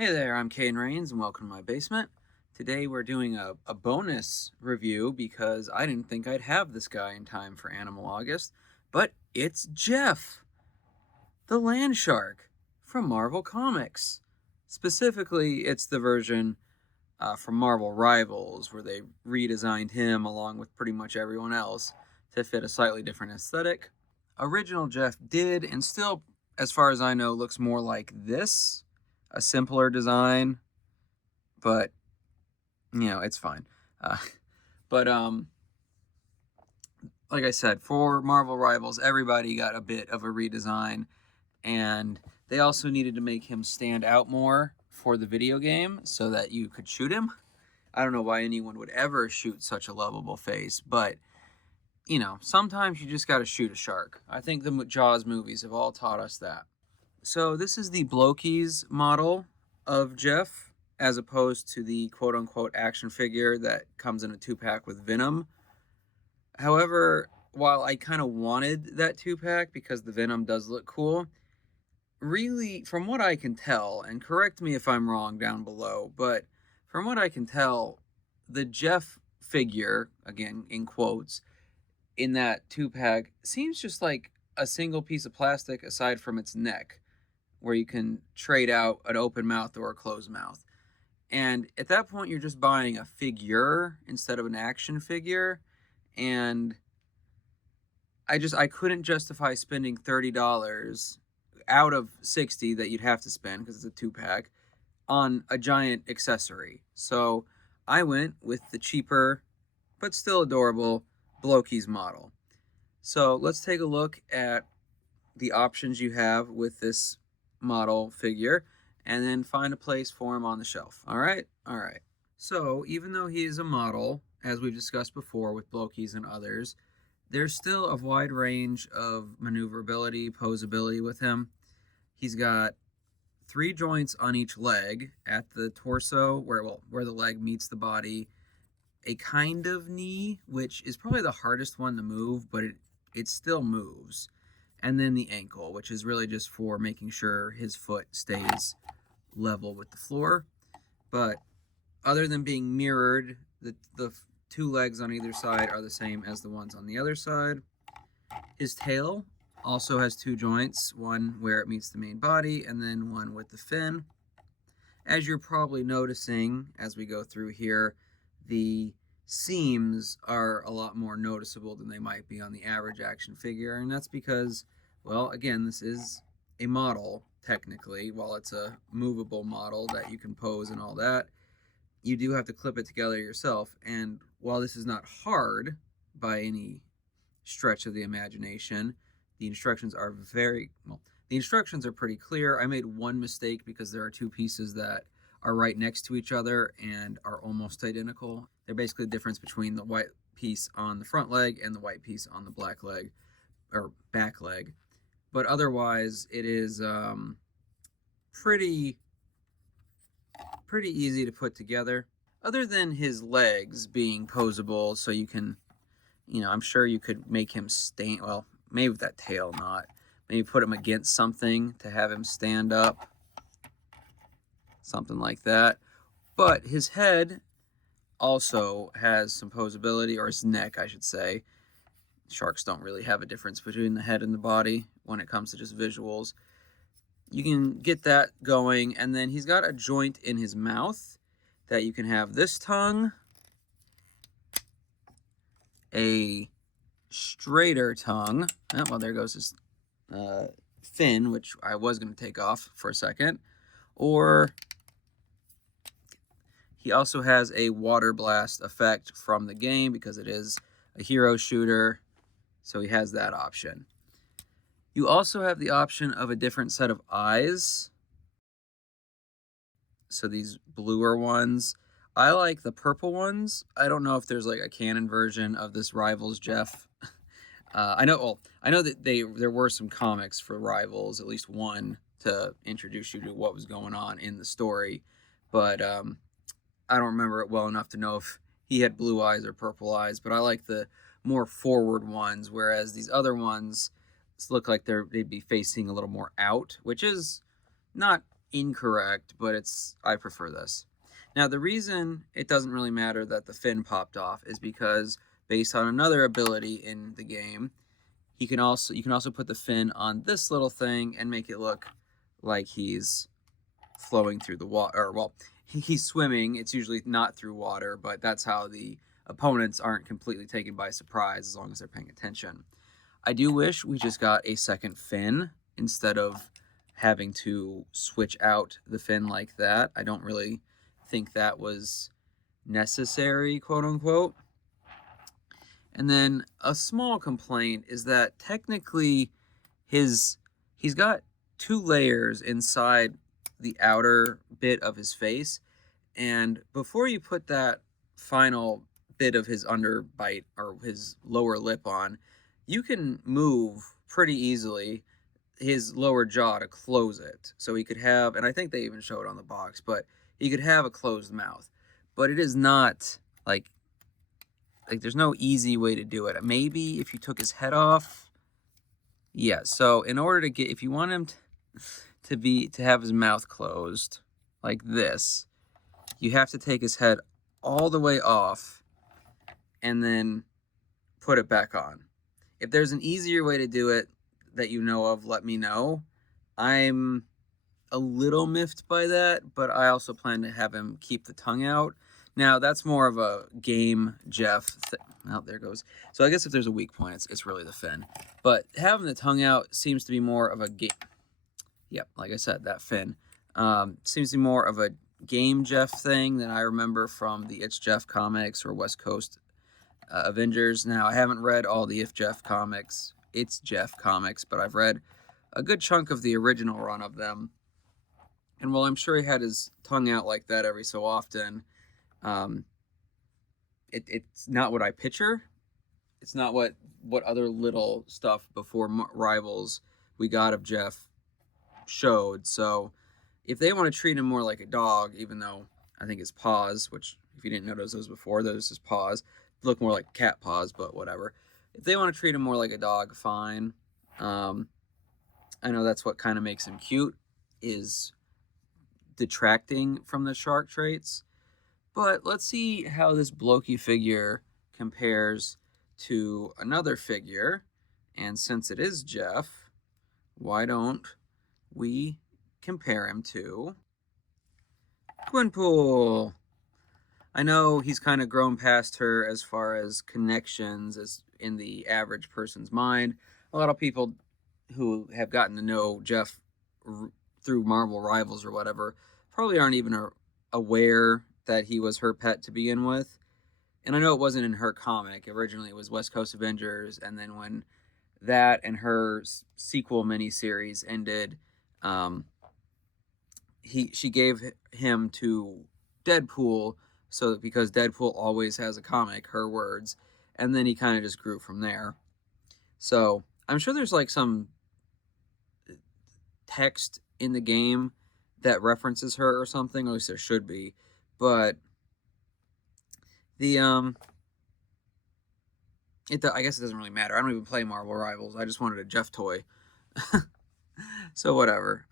Hey there, I'm Kane Rains and welcome to my basement. Today we're doing a bonus review because I didn't think I'd have this guy in time for Animal August, but it's Jeff the Landshark from Marvel Comics. Specifically, it's the version from Marvel Rivals where they redesigned him along with pretty much everyone else to fit a slightly different aesthetic. Original Jeff did and still, as far as I know, looks more like this, a simpler design, but it's fine. Uh, but like I said, for Marvel Rivals, everybody got a bit of a redesign, and they also needed to make him stand out more for the video game so that you could shoot him. I don't know why anyone would ever shoot such a lovable face, but sometimes you just got to shoot a shark. I think the Jaws movies have all taught us that. So this is the Blokees model of Jeff, as opposed to the quote-unquote action figure that comes in a 2-pack with Venom. However, while I kind of wanted that 2-pack because the Venom does look cool, really, from what I can tell, and correct me if I'm wrong down below, but from what I can tell, the Jeff figure, again in quotes, in that 2-pack seems just like a single piece of plastic aside from its neck, where you can trade out an open mouth or a closed mouth. And at that point, you're just buying a figure instead of an action figure. And I couldn't justify spending $30 out of $60 that you'd have to spend because it's a 2-pack on a giant accessory. So I went with the cheaper, but still adorable Blokees model. So let's take a look at the options you have with this model figure and then find a place for him on the shelf. All right. So even though he is a model, as we've discussed before with Blokees and others, there's still a wide range of maneuverability, posability with him. He's got 3 joints on each leg at the torso where the leg meets the body, a kind of knee, which is probably the hardest one to move, but it still moves, and then the ankle, which is really just for making sure his foot stays level with the floor. But other than being mirrored, the 2 legs on either side are the same as the ones on the other side. His tail also has 2 joints, one where it meets the main body and then one with the fin. As you're probably noticing as we go through here, the seams are a lot more noticeable than they might be on the average action figure, and that's because, well, again, this is a model technically. While it's a movable model that you can pose and all that, you do have to clip it together yourself. And while this is not hard by any stretch of the imagination, the instructions are pretty clear. I made one mistake because there are 2 pieces that are right next to each other and are almost identical. They're basically the difference between the white piece on the front leg and the white piece on the black leg or back leg. But otherwise, it is pretty easy to put together. Other than his legs being posable, so you can, I'm sure you could make him stand, well, maybe with that tail not. Maybe put him against something to have him stand up. Something like that. But his head also has some posability, or his neck, I should say. Sharks don't really have a difference between the head and the body when it comes to just visuals. You can get that going, and then he's got a joint in his mouth that you can have this tongue, a straighter tongue. Oh, well, there goes his fin, which I was going to take off for a second. Or he also has a water blast effect from the game because it is a hero shooter, so he has that option. You also have the option of a different set of eyes. So these bluer ones. I like the purple ones. I don't know if there's like a canon version of this Rivals Jeff. I know that there were some comics for Rivals, at least one, to introduce you to what was going on in the story. But I don't remember it well enough to know if he had blue eyes or purple eyes. But I like the more forward ones, whereas these other ones look like they'd be facing a little more out, which is not incorrect, but I prefer this. Now, the reason it doesn't really matter that the fin popped off is because based on another ability in the game, you can also put the fin on this little thing and make it look like he's flowing through the water, or well, he's swimming. It's usually not through water, but that's how the opponents aren't completely taken by surprise as long as they're paying attention. I do wish we just got a second fin instead of having to switch out the fin like that. I don't really think that was necessary, quote unquote. And then a small complaint is that technically he's got 2 layers inside the outer bit of his face, and before you put that final bit of his underbite or his lower lip on, you can move pretty easily his lower jaw to close it. So he could have, and I think they even show it on the box, but he could have a closed mouth. But it is not like there's no easy way to do it. Maybe if you took his head off. Yeah, so in order to if you want him to have his mouth closed like this, you have to take his head all the way off and then put it back on. If there's an easier way to do it that you know of, let me know. I'm a little miffed by that, but I also plan to have him keep the tongue out. Now, that's more of a game Jeff thing. Oh, there it goes. So I guess if there's a weak point, it's really the fin. But having the tongue out seems to be more of a game. Yep, like I said, that fin. Seems to be more of a game Jeff thing than I remember from the It's Jeff comics or West Coast Avengers. Now, I haven't read all the It's Jeff comics, but I've read a good chunk of the original run of them. And while I'm sure he had his tongue out like that every so often, it's not what I picture. It's not what other little stuff before Rivals we got of Jeff showed. So if they want to treat him more like a dog, even though I think his paws, which if you didn't notice those before, those his paws look more like cat paws, but whatever. If they want to treat him more like a dog, fine. I know that's what kind of makes him cute, is detracting from the shark traits. But let's see how this Blokey figure compares to another figure. And since it is Jeff, why don't we compare him to Gwenpool? I know he's kind of grown past her as far as connections as in the average person's mind. A lot of people who have gotten to know Jeff through Marvel Rivals or whatever probably aren't even aware that he was her pet to begin with. And I know it wasn't in her comic. Originally it was West Coast Avengers, and then when that and her sequel miniseries ended, she gave him to Deadpool, so because Deadpool always has a comic, her words, and then he kind of just grew from there. So I'm sure there's like some text in the game that references her or something, or at least there should be. But the I guess it doesn't really matter. I don't even play Marvel Rivals. I just wanted a Jeff toy. So whatever.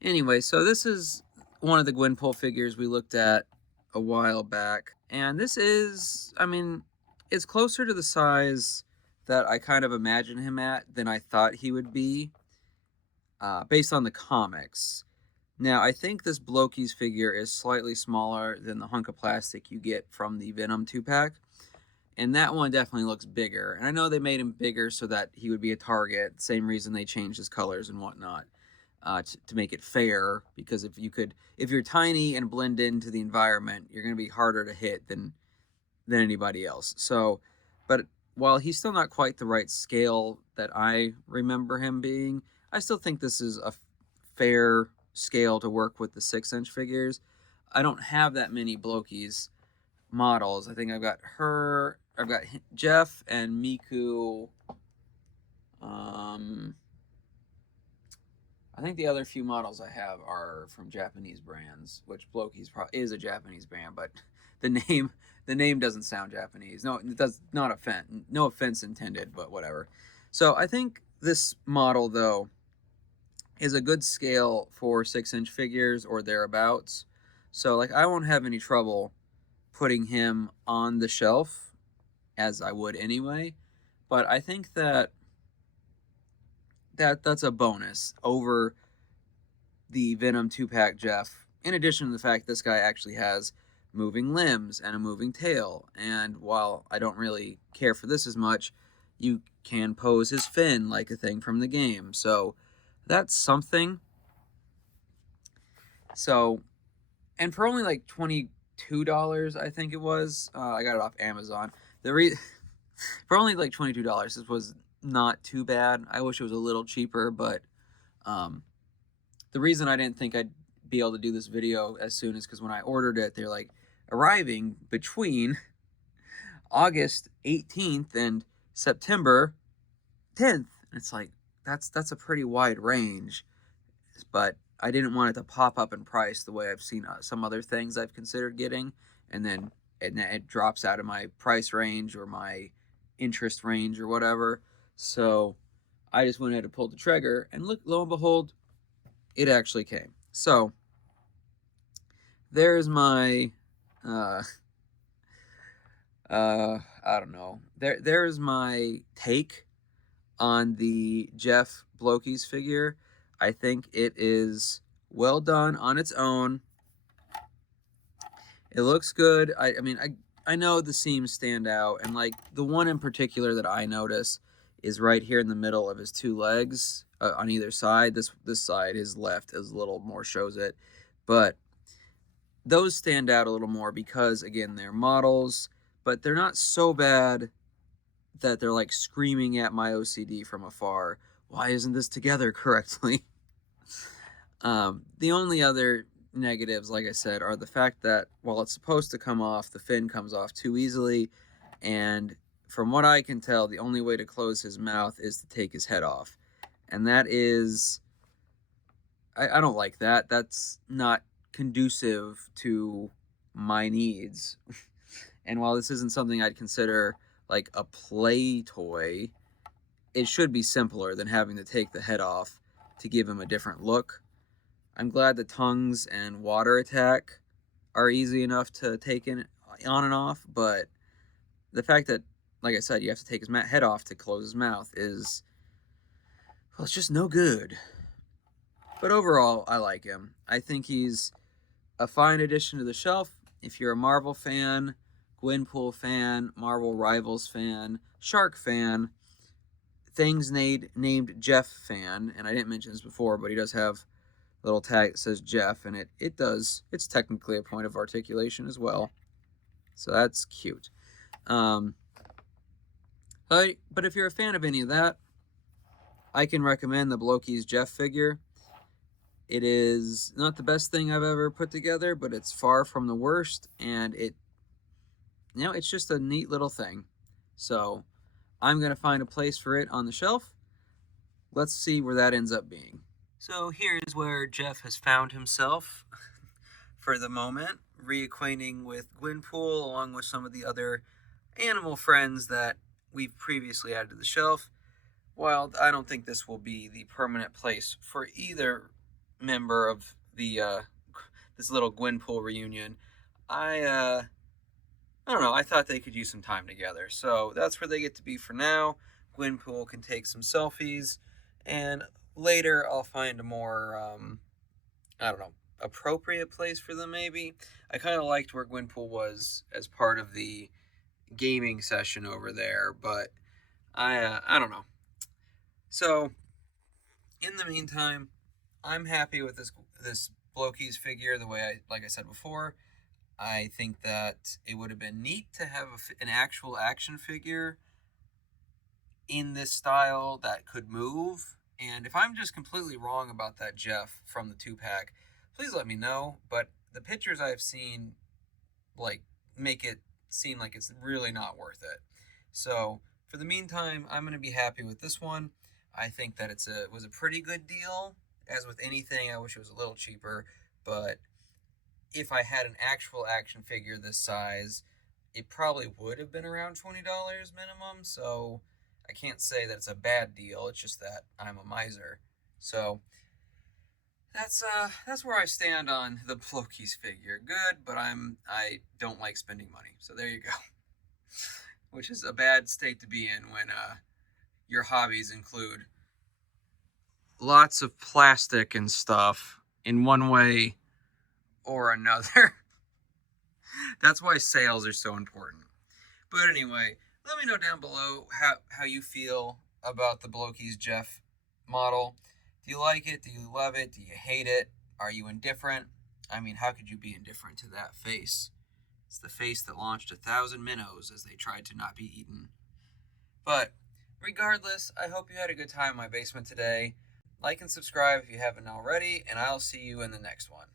Anyway, so this is one of the Gwenpool figures we looked at a while back. And this is, I mean, it's closer to the size that I kind of imagine him at than I thought he would be, based on the comics. Now, I think this Blokees figure is slightly smaller than the hunk of plastic you get from the Venom 2-pack. And that one definitely looks bigger. And I know they made him bigger so that he would be a target. Same reason they changed his colors and whatnot, to make it fair. Because if you're tiny and blend into the environment, you're going to be harder to hit than anybody else. So, but while he's still not quite the right scale that I remember him being, I still think this is a fair scale to work with the 6-inch figures. I don't have that many Blokees models. I think I've got Jeff and Miku. I think the other few models I have are from Japanese brands, which Blokees is a Japanese brand, but the name doesn't sound Japanese. No, it does not offend. No offense intended, but whatever. So I think this model though is a good scale for 6-inch figures or thereabouts. So like I won't have any trouble putting him on the shelf, as I would anyway. But I think that's a bonus over the Venom 2-pack Jeff, in addition to the fact this guy actually has moving limbs and a moving tail. And while I don't really care for this as much, you can pose his fin like a thing from the game. So that's something. So, and for only like $22, I think it was, I got it off Amazon. For only like $22, this was not too bad. I wish it was a little cheaper, but the reason I didn't think I'd be able to do this video as soon is because when I ordered it, they're like arriving between August 18th and September 10th. It's like that's a pretty wide range, but I didn't want it to pop up in price the way I've seen some other things I've considered getting, and then it drops out of my price range or my interest range or whatever. So I just went ahead and pulled the trigger, and look, lo and behold, it actually came. So there's my I don't know. There's my take on the Jeff Blokees figure. I think it is well done on its own. It looks good. I mean, I know the seams stand out, and like the one in particular that I notice is right here in the middle of his two legs on either side. This side, his left, is a little more shows it, but those stand out a little more because again they're models, but they're not so bad that they're like screaming at my OCD from afar. Why isn't this together correctly? The only other negatives, like I said, are the fact that while it's supposed to come off, the fin comes off too easily, and from what I can tell, the only way to close his mouth is to take his head off, and that is, I don't like that. That's not conducive to my needs. And while this isn't something I'd consider like a play toy, it should be simpler than having to take the head off to give him a different look. I'm glad the tongues and water attack are easy enough to take on and off, but the fact that, like I said, you have to take his head off to close his mouth is, well, it's just no good. But overall, I like him. I think he's a fine addition to the shelf. If you're a Marvel fan, Gwenpool fan, Marvel Rivals fan, Shark fan, Things named Jeff fan, and I didn't mention this before, but he does have a little tag that says Jeff, and it's technically a point of articulation as well. So that's cute. But if you're a fan of any of that, I can recommend the Blokees Jeff figure. It is not the best thing I've ever put together, but it's far from the worst, and it's just a neat little thing. So I'm going to find a place for it on the shelf. Let's see where that ends up being. So here's where Jeff has found himself for the moment, reacquainting with Gwenpool along with some of the other animal friends that we've previously added to the shelf. While I don't think this will be the permanent place for either member of the this little Gwenpool reunion, I don't know, I thought they could use some time together. So that's where they get to be for now. Gwenpool can take some selfies, and later I'll find a more, I don't know, appropriate place for them maybe. I kind of liked where Gwenpool was as part of the gaming session over there, but I don't know. So, in the meantime, I'm happy with this Blokees figure the way like I said before. I think that it would have been neat to have an actual action figure in this style that could move. And if I'm just completely wrong about that Jeff from the 2-pack, please let me know. But the pictures I've seen, like, make it seem like it's really not worth it. So, for the meantime, I'm going to be happy with this one. I think that it was a pretty good deal. As with anything, I wish it was a little cheaper, but if I had an actual action figure this size, it probably would have been around $20 minimum, so I can't say that it's a bad deal. It's just that I'm a miser. So that's where I stand on the Blokees figure. Good, but I don't like spending money. So there you go. Which is a bad state to be in when your hobbies include lots of plastic and stuff in one way or another. That's why sales are so important. But anyway, let me know down below how you feel about the Blokees Jeff model. Do you like it? Do you love it? Do you hate it? Are you indifferent? I mean, how could you be indifferent to that face? It's the face that launched 1,000 minnows as they tried to not be eaten. But regardless, I hope you had a good time in my basement today. Like and subscribe if you haven't already, and I'll see you in the next one.